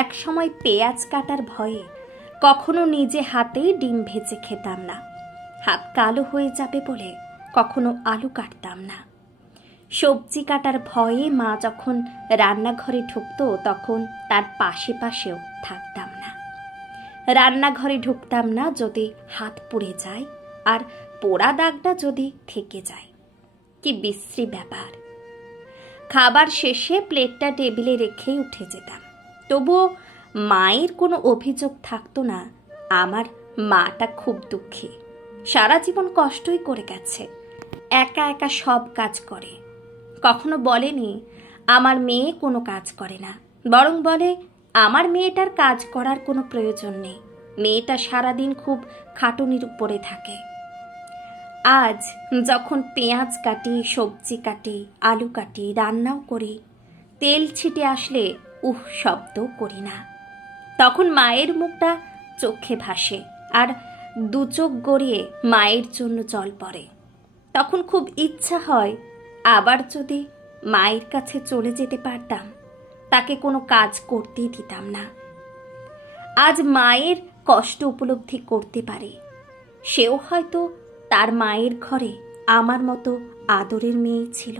এক সময় পেঁয়াজ কাটার ভয়ে কখনো নিজে হাতেই ডিম ভেজে খেতাম না। হাত কালো হয়ে যাবে বলে কখনো আলু কাটতাম না। সবজি কাটার ভয়ে মা যখন রান্নাঘরে ঢুকতো তখন তার পাশে পাশেও থাকতাম না। রান্নাঘরে ঢুকতাম না যদি হাত পুড়ে যায়, আর পোড়া দাগটা যদি থেকে যায়। কি বিশ্রী ব্যাপার। খাবার শেষে প্লেটটা টেবিলে রেখেই উঠে যেতাম। তবুও মায়ের কোনো অভিযোগ থাকতো না। আমার মাটা খুব দুঃখী, সারা জীবন কষ্টই করে গেছে, একা একা সব কাজ করে। কখনো বলেনি আমার মেয়ে কোনো কাজ করে না, বরং বলে আমার মেয়েটার কাজ করার কোনো প্রয়োজন নেই, মেয়েটা সারাদিন খুব খাটুনির উপরে থাকে। আজ যখন পেঁয়াজ কাটি, সবজি কাটি, আলু কাটি, রান্নাও করি, তেল ছিটে আসলে শব্দ করি না। তখন মায়ের মুখটা চোখে ভাসে আর দু চোখ গড়িয়ে মায়ের জন্য জল পড়ে। তখন খুব ইচ্ছা হয় আবার যদি মায়ের কাছে চলে যেতে পারতাম, তাকে কোনো কাজ করতেই দিতাম না। আজ মায়ের কষ্ট উপলব্ধি করতে পারে। সেও হয়তো তার মায়ের ঘরে আমার মতো আদরের মেয়ে ছিল।